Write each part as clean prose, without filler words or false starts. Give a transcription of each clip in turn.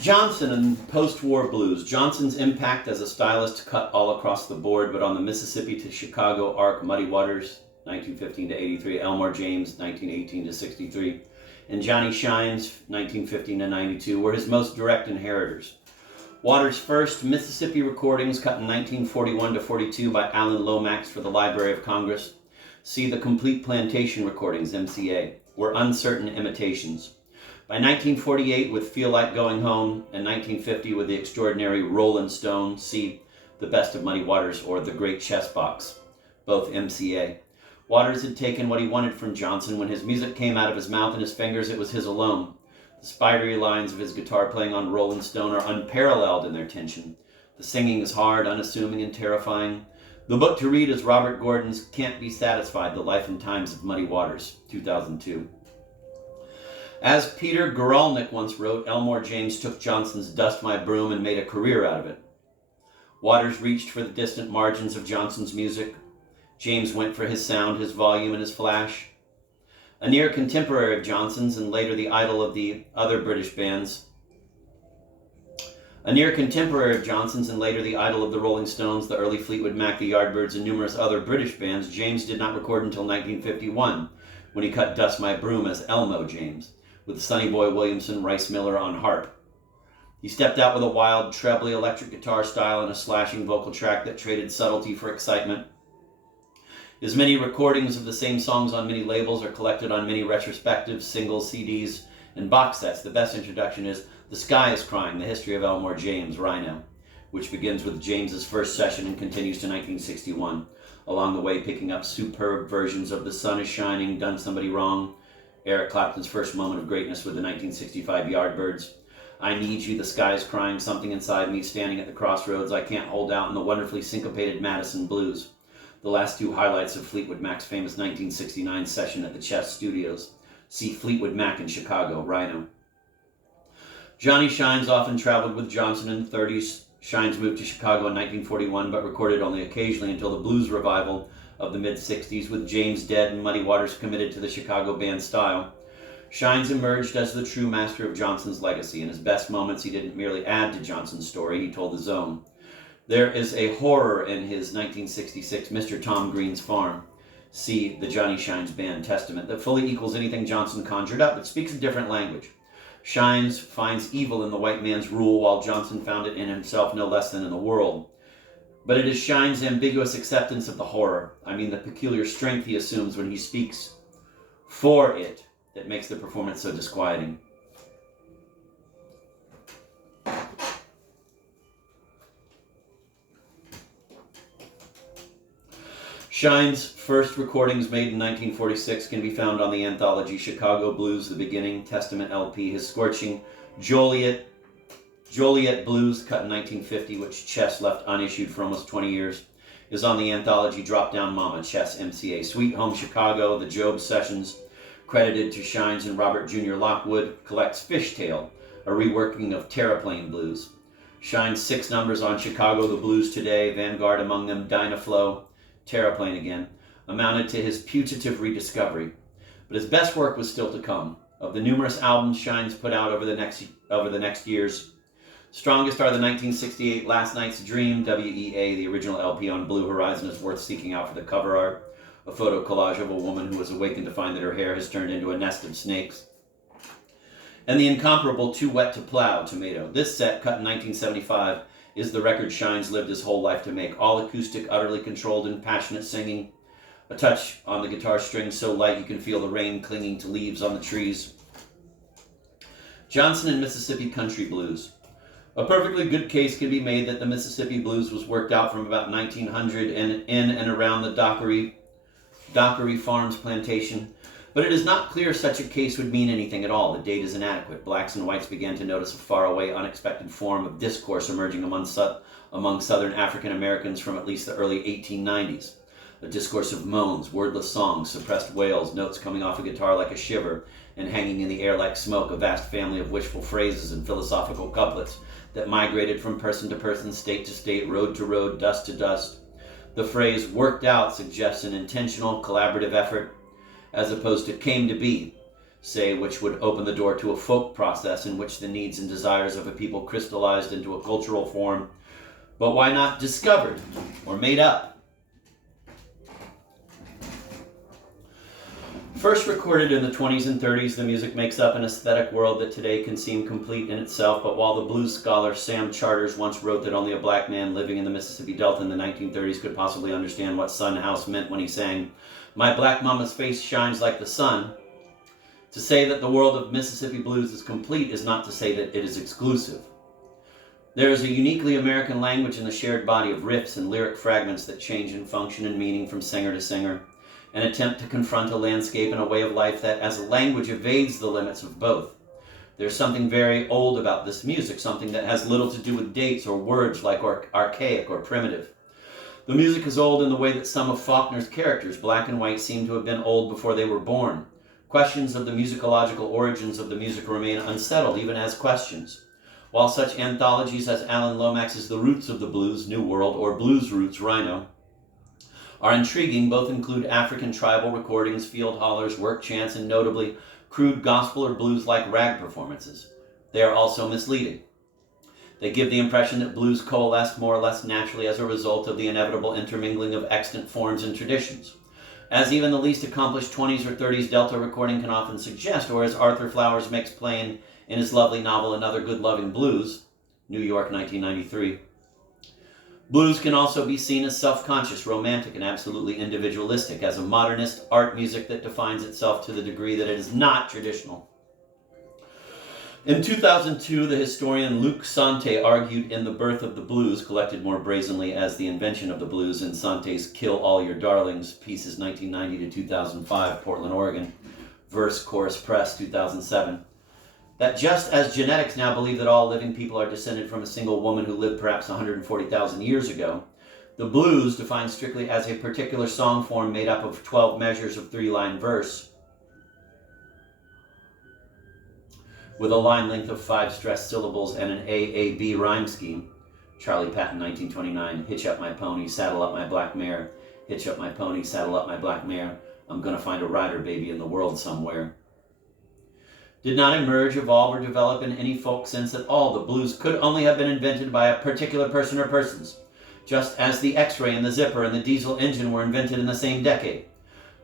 Johnson and post-war blues. Johnson's impact as a stylist cut all across the board, but on the Mississippi to Chicago arc, Muddy Waters, 1915 to 83, Elmore James, 1918 to 63, and Johnny Shines, 1915 to 92, were his most direct inheritors. Waters' first Mississippi recordings, cut in 1941 to 42 by Alan Lomax for the Library of Congress, see the Complete Plantation Recordings, MCA, were uncertain imitations. By 1948, with Feel Like Going Home, and 1950 with the extraordinary Rollin' Stone, see The Best of Muddy Waters or The Great Chess Box, both MCA. Waters had taken what he wanted from Johnson. When his music came out of his mouth and his fingers, it was his alone. The spidery lines of his guitar playing on Rollin' Stone are unparalleled in their tension. The singing is hard, unassuming, and terrifying. The book to read is Robert Gordon's Can't Be Satisfied, The Life and Times of Muddy Waters, 2002. As Peter Guralnick once wrote, Elmore James took Johnson's Dust My Broom and made a career out of it. Waters reached for the distant margins of Johnson's music. James went for his sound, his volume, and his flash. A near contemporary of Johnson's and later the idol of the other British bands. A near contemporary of Johnson's and later the idol of the Rolling Stones, the early Fleetwood Mac, the Yardbirds, and numerous other British bands, James did not record until 1951, when he cut Dust My Broom as Elmo James, with Sonny Boy Williamson, Rice Miller on harp. He stepped out with a wild, trebly electric guitar style and a slashing vocal track that traded subtlety for excitement. His many recordings of the same songs on many labels are collected on many retrospectives, singles, CDs, and box sets. The best introduction is The Sky is Crying, The History of Elmore James, Rhino, which begins with James's first session and continues to 1961, along the way picking up superb versions of The Sun is Shining, Done Somebody Wrong, Eric Clapton's first moment of greatness with the 1965 Yardbirds, I Need You, The Sky is Crying, Something Inside Me, Standing at the Crossroads, I Can't Hold Out, and the wonderfully syncopated Madison Blues, the last two highlights of Fleetwood Mac's famous 1969 session at the Chess Studios. See Fleetwood Mac in Chicago, Rhino. Johnny Shines often traveled with Johnson in the 30s. Shines moved to Chicago in 1941, but recorded only occasionally until the blues revival of the mid-60s, with James dead and Muddy Waters committed to the Chicago band style. Shines emerged as the true master of Johnson's legacy. In his best moments, he didn't merely add to Johnson's story, he told his own. There is a horror in his 1966 Mr. Tom Green's Farm, see the Johnny Shines Band Testament, that fully equals anything Johnson conjured up. It speaks a different language. Shines finds evil in the white man's rule, while Johnson found it in himself no less than in the world. But it is Shines' ambiguous acceptance of the horror, the peculiar strength he assumes when he speaks for it, that makes the performance so disquieting. Shines' first recordings made in 1946 can be found on the anthology Chicago Blues, The Beginning, Testament LP. His scorching Joliet Blues, cut in 1950, which Chess left unissued for almost 20 years, is on the anthology Drop Down Mama, Chess MCA. Sweet Home Chicago, The Job Sessions, credited to Shines and Robert Jr. Lockwood, collects Fishtail, a reworking of Terraplane Blues. Shines' 6 numbers on Chicago, The Blues Today, Vanguard among them, Dynaflow, Terraplane again, amounted to his putative rediscovery. But his best work was still to come. Of the numerous albums Shines put out over the next years, strongest are the 1968 Last Night's Dream, WEA, the original LP on Blue Horizon, is worth seeking out for the cover art, a photo collage of a woman who was awakened to find that her hair has turned into a nest of snakes, and the incomparable Too Wet to Plow, Tomato. This set, cut in 1975, is the record Shines lived his whole life to make. All acoustic, utterly controlled and passionate singing. A touch on the guitar strings so light you can feel the rain clinging to leaves on the trees. Johnson and Mississippi Country Blues. A perfectly good case can be made that the Mississippi Blues was worked out from about 1900 and in and around the Dockery Farms plantation, but it is not clear such a case would mean anything at all. The date is inadequate. Blacks and whites began to notice a faraway, unexpected form of discourse emerging among Southern African Americans from at least the early 1890s. A discourse of moans, wordless songs, suppressed wails, notes coming off a guitar like a shiver, and hanging in the air like smoke, a vast family of wishful phrases and philosophical couplets that migrated from person to person, state to state, road to road, dust to dust. The phrase "worked out" suggests an intentional, collaborative effort, as opposed to "came to be." say, which would open the door to a folk process in which the needs and desires of a people crystallized into a cultural form, but why not discovered or made up? First recorded in the 20s and 30s, the music makes up an aesthetic world that today can seem complete in itself, but while the blues scholar Sam Charters once wrote that only a black man living in the Mississippi Delta in the 1930s could possibly understand what Son House meant when he sang, "My black mama's face shines like the sun," to say that the world of Mississippi blues is complete is not to say that it is exclusive. There is a uniquely American language in the shared body of riffs and lyric fragments that change in function and meaning from singer to singer, an attempt to confront a landscape and a way of life that, as a language, evades the limits of both. There's something very old about this music, something that has little to do with dates or words like archaic or primitive. The music is old in the way that some of Faulkner's characters, black and white, seem to have been old before they were born. Questions of the musicological origins of the music remain unsettled, even as questions. While such anthologies as Alan Lomax's The Roots of the Blues, New World, or Blues Roots, Rhino, are intriguing, both include African tribal recordings, field hollers, work chants, and notably crude gospel or blues-like rag performances. They are also misleading. They give the impression that blues coalesced more or less naturally as a result of the inevitable intermingling of extant forms and traditions. As even the least accomplished 20s or 30s Delta recording can often suggest, or as Arthur Flowers makes plain in his lovely novel Another Good Loving Blues, New York, 1993, blues can also be seen as self-conscious, romantic, and absolutely individualistic, as a modernist art music that defines itself to the degree that it is not traditional. In 2002, the historian Luc Sante argued in The Birth of the Blues, collected more brazenly as The Invention of the Blues in Sante's Kill All Your Darlings, pieces 1990 to 2005, Portland, Oregon, Verse Chorus Press, 2007, that just as genetics now believe that all living people are descended from a single woman who lived perhaps 140,000 years ago, the blues, defined strictly as a particular song form made up of 12 measures of 3-line verse, with a line length of 5 stressed syllables and an AAB rhyme scheme. Charlie Patton, 1929, hitch up my pony, saddle up my black mare, hitch up my pony, saddle up my black mare, I'm gonna find a rider baby in the world somewhere, did not emerge, evolve, or develop in any folk sense at all. The blues could only have been invented by a particular person or persons, just as the X-ray and the zipper and the diesel engine were invented in the same decade.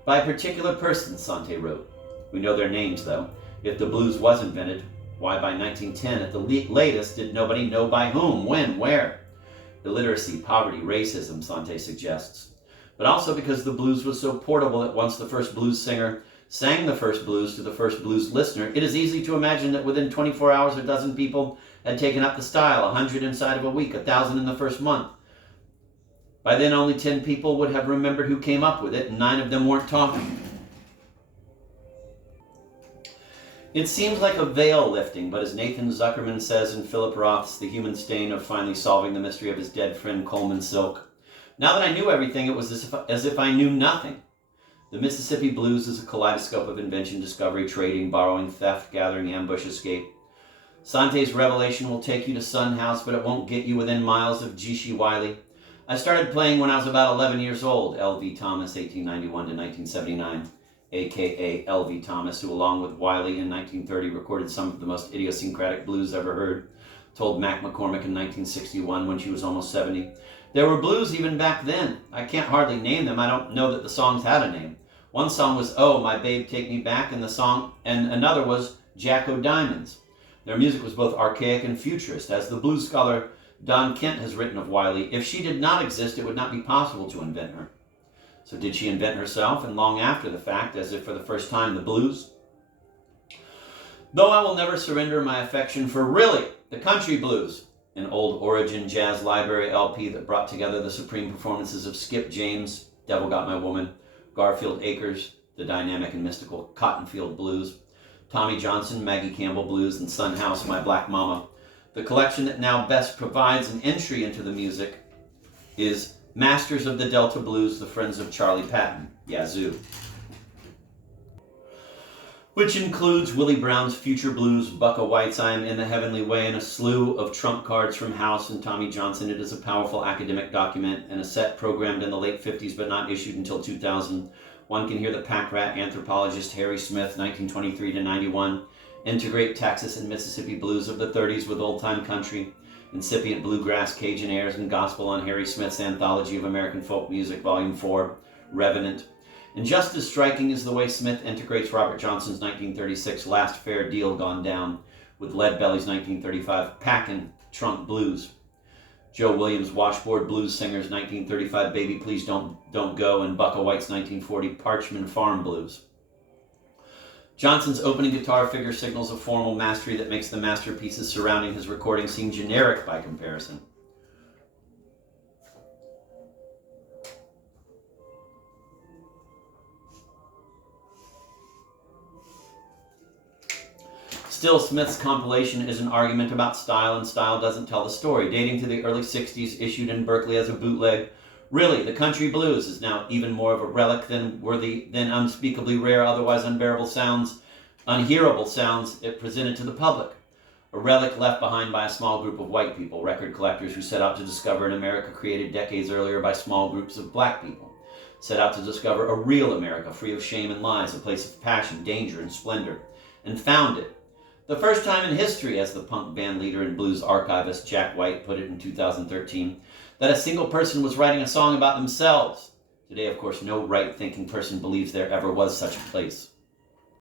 By particular persons, Sante wrote. We know their names, though. If the blues was invented, why by 1910, at the latest, did nobody know by whom, when, where? Illiteracy, poverty, racism, Sante suggests. But also because the blues was so portable that once the first blues singer sang the first blues to the first blues listener, it is easy to imagine that within 24 hours a dozen people had taken up the style, 100 inside of a week, 1,000 in the first month. By then only 10 people would have remembered who came up with it, and 9 of them weren't talking. It seems like a veil lifting, but as Nathan Zuckerman says in Philip Roth's The Human Stain of Finally Solving the Mystery of His Dead Friend Coleman Silk, now that I knew everything, it was as if I knew nothing. The Mississippi blues is a kaleidoscope of invention, discovery, trading, borrowing, theft, gathering, ambush, escape. Sante's revelation will take you to Son House, but it won't get you within miles of Geeshie Wiley. I started playing when I was about 11 years old, L.V. Thomas, 1891 to 1979, a.k.a. L.V. Thomas, who along with Wiley in 1930 recorded some of the most idiosyncratic blues ever heard, told Mac McCormick in 1961 when she was almost 70. There were blues even back then. I can't hardly name them. I don't know that the songs had a name. One song was Oh, My Babe, Take Me Back, and another was Jack O' Diamonds. Their music was both archaic and futurist. As the blues scholar Don Kent has written of Wiley, if she did not exist, it would not be possible to invent her. So did she invent herself, and long after the fact, as if for the first time, the blues? Though I will never surrender my affection for really the country blues, an old Origin Jazz Library LP that brought together the supreme performances of Skip James, Devil Got My Woman, Garfield Acres, the dynamic and mystical Cottonfield Blues, Tommy Johnson, Maggie Campbell Blues, and Son House, My Black Mama. The collection that now best provides an entry into the music is Masters of the Delta Blues, The Friends of Charlie Patton, Yazoo, which includes Willie Brown's Future Blues, Bucka White's I Am in the Heavenly Way, and a slew of trump cards from House and Tommy Johnson. It is a powerful academic document and a set programmed in the late 50s but not issued until 2000, One can hear the pack rat anthropologist Harry Smith, 1923 to 91, integrate Texas and Mississippi blues of the 30s with old-time country, incipient bluegrass, Cajun airs, and gospel on Harry Smith's Anthology of American Folk Music, Volume 4, Revenant. And just as striking is the way Smith integrates Robert Johnson's 1936 Last Fair Deal Gone Down with Leadbelly's 1935 Packin' Trunk Blues. Joe Williams' Washboard Blues Singers' 1935 Baby Please Don't Go, and Bucka White's 1940 Parchman Farm Blues. Johnson's opening guitar figure signals a formal mastery that makes the masterpieces surrounding his recording seem generic by comparison. Still, Smith's compilation is an argument about style, and style doesn't tell the story. Dating to the early 60s, issued in Berkeley as a bootleg, really, the country blues is now even more of a relic than unspeakably rare, otherwise unbearable sounds, unhearable sounds it presented to the public. A relic left behind by a small group of white people, record collectors who set out to discover an America created decades earlier by small groups of black people. Set out to discover a real America, free of shame and lies, a place of passion, danger, and splendor, and found it. The first time in history, as the punk band leader and blues archivist Jack White put it in 2013, that a single person was writing a song about themselves. Today, of course, no right-thinking person believes there ever was such a place.